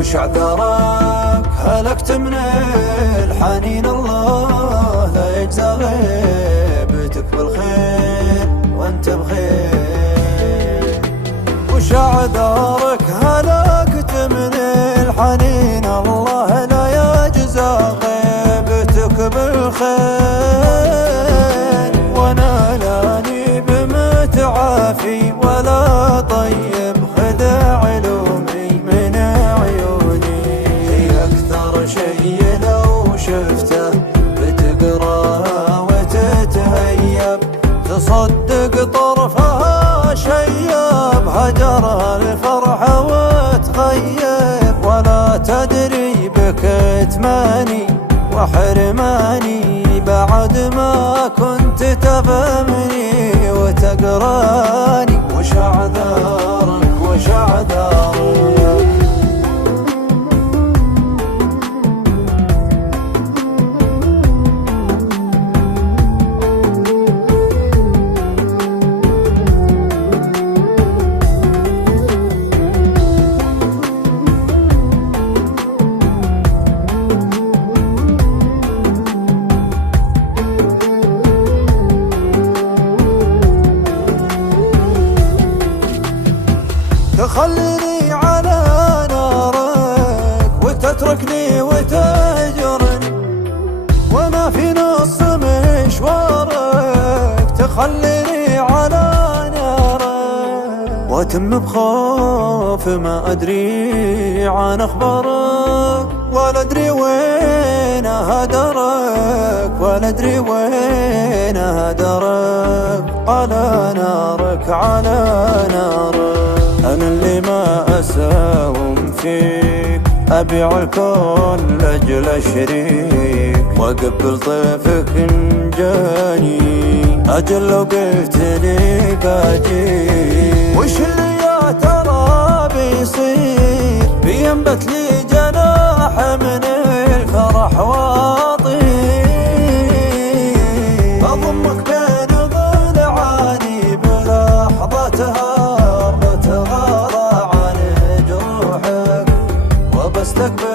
وش اعذرك هلكت من الحنين، الله لا يجزى غيبتك بالخير وانت بخير. وش اعذرك هلكت من الحنين، الله لا يجزى غيبتك بالخير. وانا لاني بمتعافي ولا طيب خذ علومي من عيوني. هي اكثر شيء لو شفته بتقراه وتتهيب، تصدق طرفها شيب هجرها الفرحة وتغيب. ولا تدري بكتماني وحرماني بعد ما كنت تفهمني وتقراني. وش اعذارك وش اعذارك؟ تخليني على نارك وتتركني وتهجرني، وما في نص مشوارك تخليني على نارك. واتم بخوف ما ادري عن اخبارك، ولا ادري وين هدرك، ولا ادري وين هدرك. على نارك على نارك، أنا اللي ما أساوم فيك، أبيع الكون لأجل أشريك، وأقبل طيفك إن جاني، أجل لو قلت لي باجيك. وش اللي يا ترى بيصير، بينبت لي جناح من الفرح وأطير، أضمك بين ضلعاني بلحظتها، بستقبل